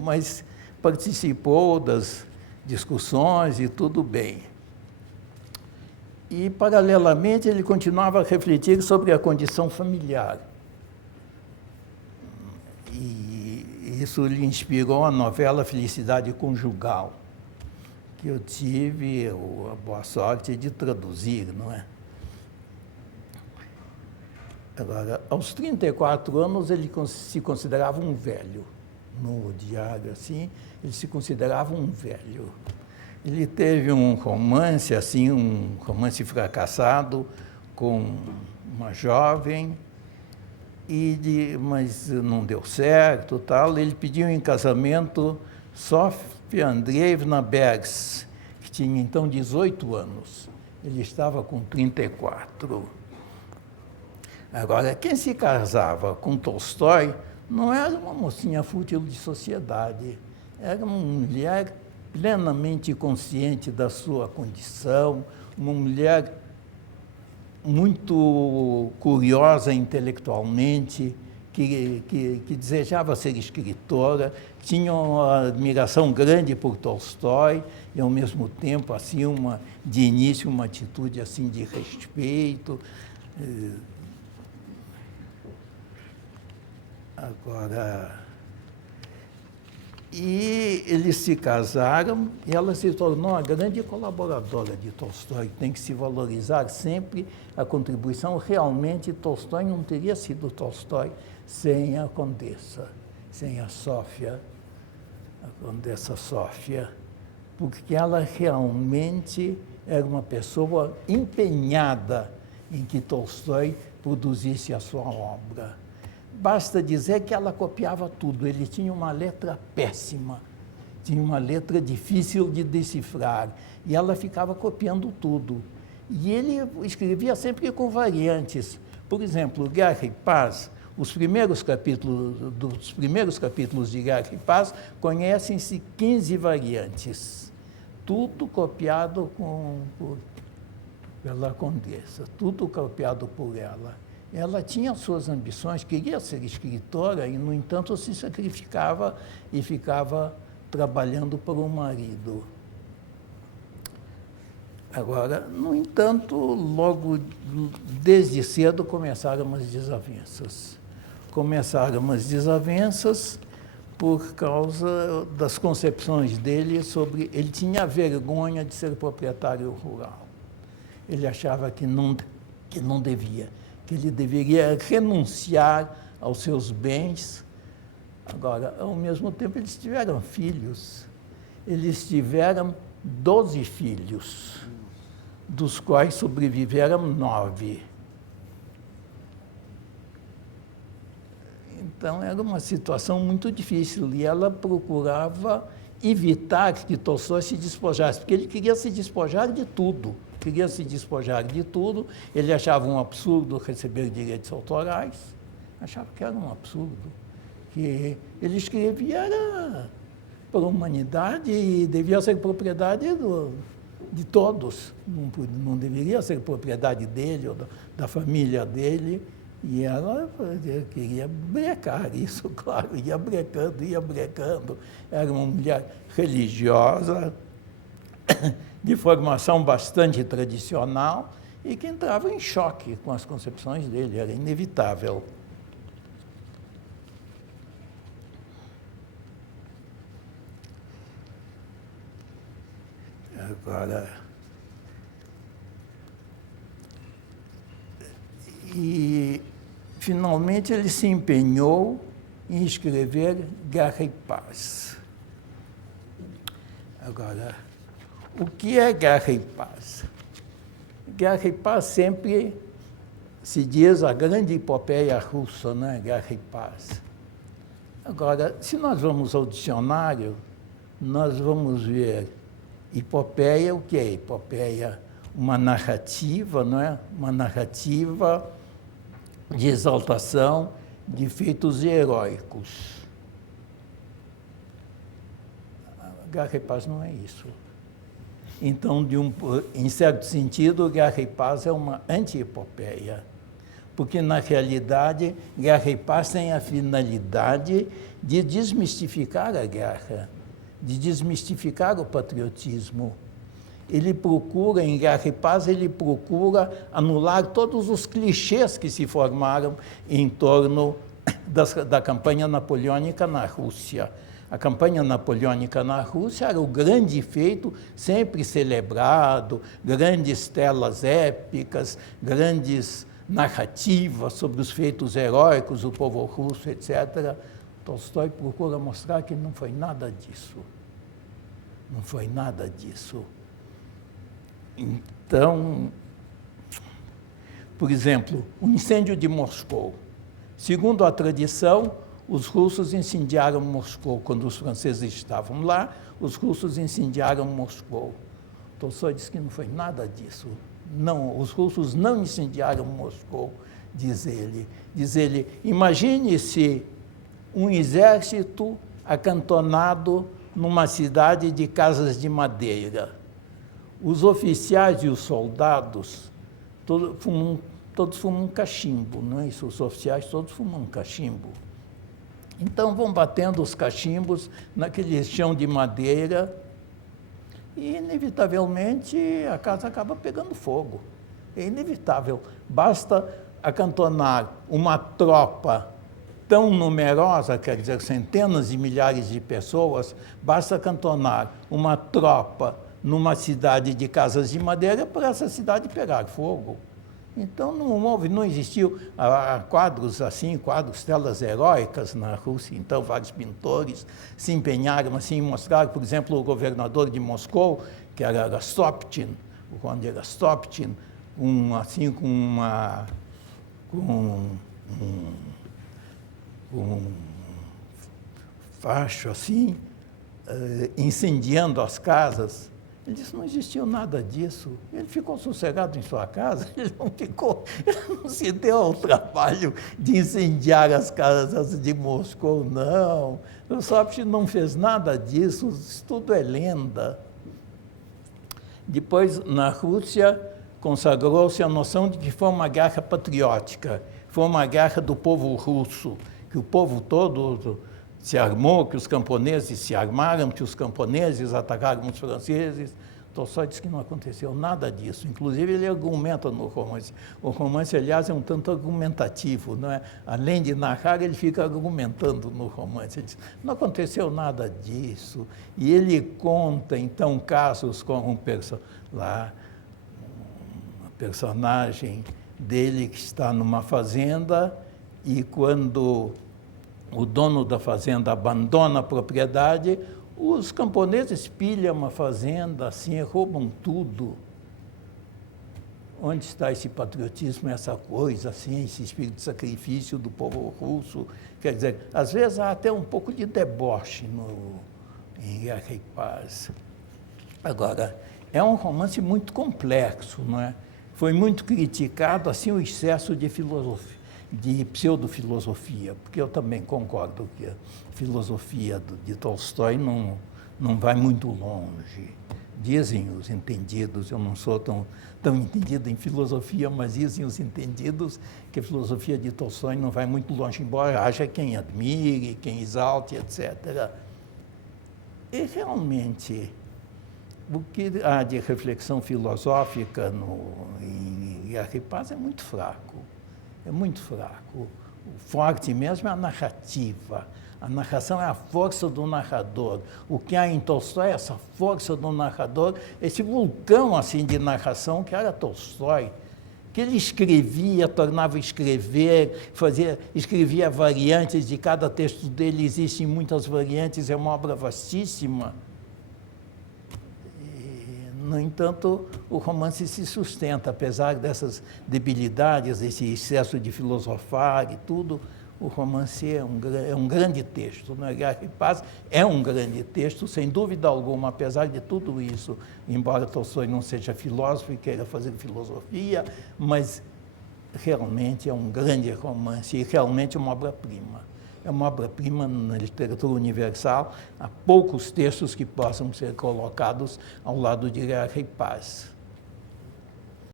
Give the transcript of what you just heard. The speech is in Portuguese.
mas participou das discussões e tudo bem. E, paralelamente, ele continuava a refletir sobre a condição familiar. E isso lhe inspirou a novela Felicidade Conjugal, que eu tive a boa sorte de traduzir, não é? Agora, aos 34 anos, ele se considerava um velho. No diário, assim, ele se considerava um velho. Ele teve um romance, assim, um romance fracassado com uma jovem, mas não deu certo, tal. Ele pediu em casamento Sofia Andreevna Bergs, que tinha então 18 anos. Ele estava com 34. Agora, quem se casava com Tolstói não era uma mocinha fútil de sociedade, era uma mulher plenamente consciente da sua condição, uma mulher muito curiosa intelectualmente, que desejava ser escritora, tinha uma admiração grande por Tolstói e, ao mesmo tempo, assim, de início, uma atitude assim, de respeito. Agora, e eles se casaram e ela se tornou uma grande colaboradora de Tolstói. Tem que se valorizar sempre a contribuição. Realmente, Tolstói não teria sido Tolstói sem a Condessa, sem a Sofia, a Condessa Sofia, porque ela realmente era uma pessoa empenhada em que Tolstói produzisse a sua obra. Basta dizer que ela copiava tudo. Ele tinha uma letra péssima, tinha uma letra difícil de decifrar, e ela ficava copiando tudo. E ele escrevia sempre com variantes. Por exemplo, Guerra e Paz, dos primeiros capítulos de Guerra e Paz, conhecem-se 15 variantes, tudo copiado pela Condessa, tudo copiado por ela. Ela tinha suas ambições, queria ser escritora e, no entanto, se sacrificava e ficava trabalhando para o marido. Agora, no entanto, logo desde cedo começaram as desavenças. Começaram as desavenças por causa das concepções dele sobre... Ele tinha vergonha de ser proprietário rural. Ele achava que não devia, que ele deveria renunciar aos seus bens. Agora, ao mesmo tempo, eles tiveram filhos. Eles tiveram 12 filhos, dos quais sobreviveram 9. Então, era uma situação muito difícil, e ela procurava evitar que Tolstói se despojasse, porque ele queria se despojar de tudo. Ele achava um absurdo receber direitos autorais, achava que era um absurdo, que ele escrevia para a humanidade e devia ser propriedade de todos, não deveria ser propriedade dele ou da família dele, e ela queria brecar isso, claro, ia brecando. Era uma mulher religiosa, de formação bastante tradicional, e que entrava em choque com as concepções dele, era inevitável. Agora, e finalmente ele se empenhou em escrever Guerra e Paz. Agora, o que é Guerra e Paz? Guerra e Paz sempre se diz a grande epopeia russa, né? Guerra e Paz. Agora, se nós vamos ao dicionário, nós vamos ver epopeia. O que é epopeia? Uma narrativa, não é? Uma narrativa de exaltação de feitos heróicos. Guerra e Paz não é isso. Então, em certo sentido, Guerra e Paz é uma anti-epopeia, porque, na realidade, Guerra e Paz tem a finalidade de desmistificar a guerra, de desmistificar o patriotismo. Ele procura, em Guerra e Paz, ele procura anular todos os clichês que se formaram em torno da campanha napoleônica na Rússia. A campanha napoleônica na Rússia era o grande feito, sempre celebrado, grandes telas épicas, grandes narrativas sobre os feitos heróicos do povo russo, etc. Tolstói procura mostrar que não foi nada disso. Não foi nada disso. Então, por exemplo, o incêndio de Moscou. Segundo a tradição, os russos incendiaram Moscou. Quando os franceses estavam lá, os russos incendiaram Moscou. Tolstói diz que não foi nada disso. Não, os russos não incendiaram Moscou, diz ele. Diz ele, imagine-se um exército acantonado numa cidade de casas de madeira. Os oficiais e os soldados todos fumam cachimbo, não é isso? Os oficiais todos fumam cachimbo. Então vão batendo os cachimbos naquele chão de madeira e, inevitavelmente, a casa acaba pegando fogo. É inevitável. Basta acantonar uma tropa tão numerosa, quer dizer, centenas de milhares de pessoas, basta acantonar uma tropa numa cidade de casas de madeira para essa cidade pegar fogo. Então não existiu quadros assim, telas heróicas na Rússia. Então vários pintores se empenharam assim, em mostrar, por exemplo, o governador de Moscou, que era Rostopchin, o conde Rostopchin, com um facho assim, incendiando as casas. Ele disse, não existiu nada disso. Ele ficou sossegado em sua casa, ele não se deu ao trabalho de incendiar as casas de Moscou, não. O Rostopchin não fez nada disso, isso tudo é lenda. Depois, na Rússia, consagrou-se a noção de que foi uma guerra patriótica, foi uma guerra do povo russo, que o povo todo se armou, que os camponeses se armaram, que os camponeses atacaram os franceses. Tolstói diz que não aconteceu nada disso. Inclusive, ele argumenta no romance. O romance, aliás, é um tanto argumentativo, não é? Além de narrar, ele fica argumentando no romance. Ele diz, não aconteceu nada disso. E ele conta, então, casos como um personagem dele que está numa fazenda e quando o dono da fazenda abandona a propriedade, os camponeses pilham a fazenda, assim, roubam tudo. Onde está esse patriotismo, essa coisa, assim, esse espírito de sacrifício do povo russo? Quer dizer, às vezes há até um pouco de deboche em Guerra e Paz. Agora, é um romance muito complexo, não é? Foi muito criticado, assim, o excesso de filosofia, de pseudofilosofia, porque eu também concordo que a filosofia de Tolstói não vai muito longe. Dizem os entendidos, eu não sou tão entendido em filosofia, mas dizem os entendidos que a filosofia de Tolstói não vai muito longe, embora haja quem admire, quem exalte, etc. E realmente, o que há de reflexão filosófica em Guerra e Paz é muito fraco. É muito fraco. O forte mesmo é a narrativa. A narração é a força do narrador. O que há em Tolstói é essa força do narrador, esse vulcão assim de narração que era Tolstói, que ele escrevia, tornava a escrever, escrevia variantes, de cada texto dele existem muitas variantes, é uma obra vastíssima. No entanto, o romance se sustenta, apesar dessas debilidades, desse excesso de filosofar e tudo, o romance é um grande texto. Né? Guerra e Paz é um grande texto, sem dúvida alguma, apesar de tudo isso, embora Tolstói não seja filósofo e queira fazer filosofia, mas realmente é um grande romance e realmente uma obra-prima. É uma obra-prima na literatura universal, há poucos textos que possam ser colocados ao lado de Guerra e Paz.